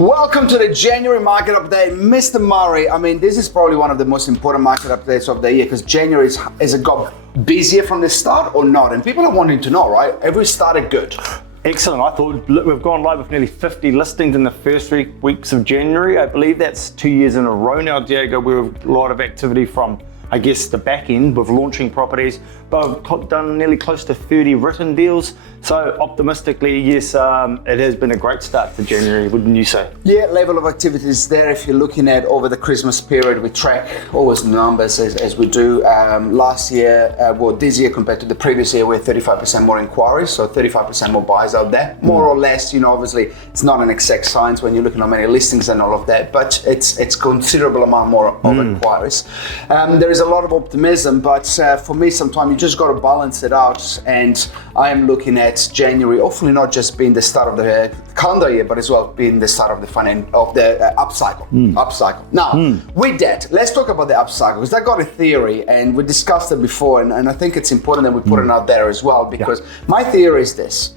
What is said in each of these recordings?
Welcome to the January market update. Mr. Murray, I mean, this is probably one of the most important market updates of the year because January has it got busier from the start or not? And people are wanting to know, right? Have we started good? Excellent. I thought we've gone live with nearly 50 listings in the first 3 weeks of January. I believe that's 2 years in a row now, Diego. We have a lot of activity from, I guess, the back end with launching properties, but we've done nearly close to 30 written deals. So optimistically, yes, it has been a great start to January, wouldn't you say? Yeah, level of activity is there. If you're looking at over the Christmas period, we track always numbers as we do. Last year, this year compared to the previous year, we're 35% more inquiries, so 35% more buyers out there. More or less, obviously, it's not an exact science when you're looking at many listings and all of that, but it's considerable amount more of inquiries. There is a lot of optimism, but for me, sometimes you just got to balance it out. And I am looking at January, hopefully not just being the start of the calendar year, but as well being the start of the upcycle. Upcycle. Now, with that, let's talk about the upcycle because I got a theory, and we discussed it before, and I think it's important that we put it out there as well because my theory is this.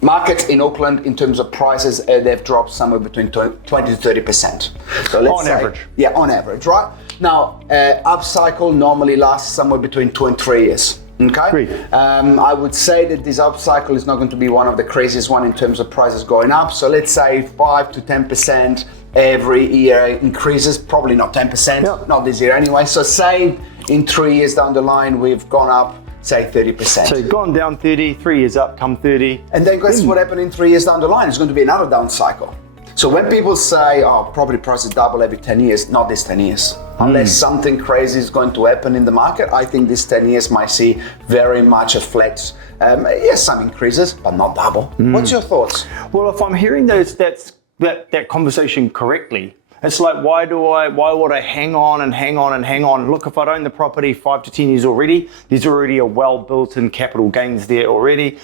Markets in Auckland, in terms of prices, they've dropped somewhere between 20 to 30%. So let's say, average. Yeah, on average, right? Now, upcycle normally lasts somewhere between 2 and 3 years. Okay. I would say that this upcycle is not going to be one of the craziest one in terms of prices going up. So let's say 5 to 10% every year increases. Probably not 10%, not this year anyway. So say in 3 years down the line, we've gone up, say 30%. So you've gone down 30, 3 years up, come 30. And then guess what happened in 3 years down the line? It's going to be another down cycle. So when people say, property prices double every 10 years, not this 10 years. Unless something crazy is going to happen in the market, I think this 10 years might see very much a flat, yes, some increases, but not double. What's your thoughts? Well, if I'm hearing that conversation correctly, it's like, why would I hang on and hang on and hang on? Look, if I'd owned the property 5 to 10 years already, there's already a well built in capital gains there already.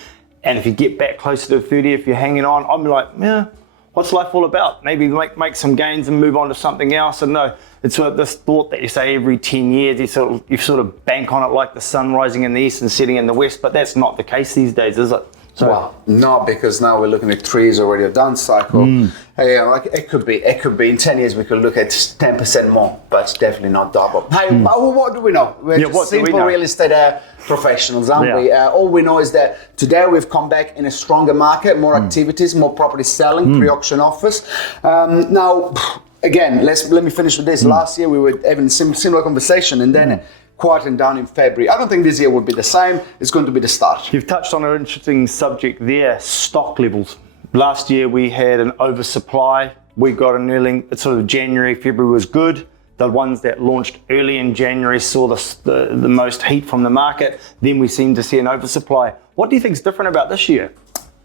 And if you get back closer to 30, if you're hanging on, I'm like, yeah, what's life all about? Maybe make some gains and move on to something else. And no, it's this thought that you say every 10 years, you sort of bank on it like the sun rising in the east and setting in the west, but that's not the case these days, is it? So, well, no, because now we're looking at 3 years already of down cycle. It could be in 10 years we could look at 10% more, but definitely not double. Hey, what do we know? We're just simple real estate professionals, aren't we? All we know is that today we've come back in a stronger market, more activities, more property selling, pre-auction offers. Now, again, let me finish with this. Last year we were having similar conversation, and then quieting down in February. I don't think this year will be the same. It's going to be the start. You've touched on an interesting subject there, stock levels. Last year we had an oversupply. We got an early, sort of January, February was good. The ones that launched early in January saw the most heat from the market. Then we seem to see an oversupply. What do you think is different about this year?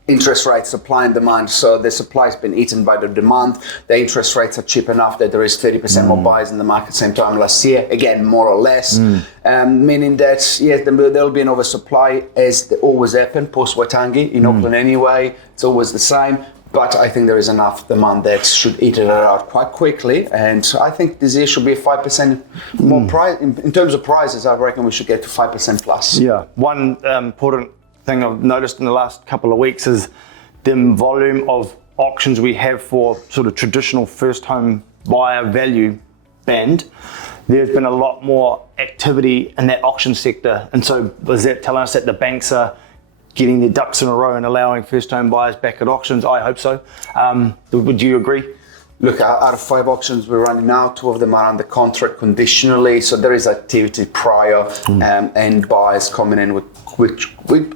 Interest rates, supply and demand. So the supply has been eaten by the demand. The interest rates are cheap enough that there is 30% more buyers in the market same time last year. Again, more or less. Meaning that, yes, there'll be an oversupply as always happened post-Waitangi in Auckland anyway. It's always the same. But I think there is enough demand that should eat it out quite quickly. And I think this year should be 5% more price. In terms of prices, I reckon we should get to 5% plus. Yeah. One important thing I've noticed in the last couple of weeks is the volume of auctions we have for sort of traditional first home buyer value band. There's been a lot more activity in that auction sector. And so is that telling us that the banks are getting their ducks in a row and allowing first home buyers back at auctions? I hope so. Would you agree? Look, out of 5 auctions we're running now, 2 of them are under contract conditionally. So there is activity prior and buyers coming in with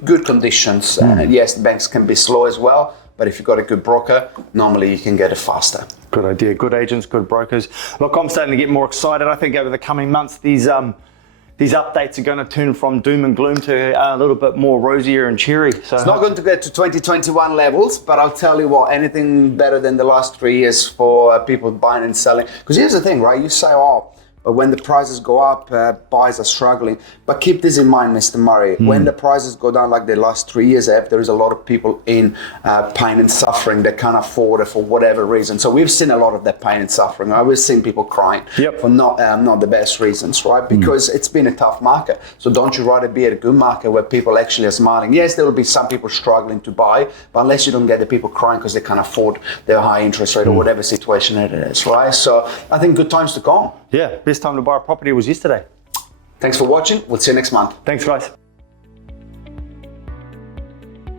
good conditions. And yes, the banks can be slow as well, but if you've got a good broker, normally you can get it faster. Good idea. Good agents, good brokers. Look, I'm starting to get more excited. I think over the coming months, these updates are going to turn from doom and gloom to a little bit more rosier and cheery. So it's not going to get to 2021 levels, but I'll tell you what, anything better than the last 3 years for people buying and selling. Because here's the thing, right? You say, but when the prices go up, buyers are struggling. But keep this in mind, Mr. Murray, when the prices go down like the last 3 years have, there is a lot of people in pain and suffering that can't afford it for whatever reason. So we've seen a lot of that pain and suffering. We've seen people crying for not the best reasons, right? Because it's been a tough market. So don't you rather be at a good market where people actually are smiling? Yes, there will be some people struggling to buy, but unless you don't get the people crying because they can't afford their high interest rate or whatever situation it is, right? So I think good times to come. Yeah, best time to buy a property was yesterday. Thanks for watching. We'll see you next month. Thanks, guys.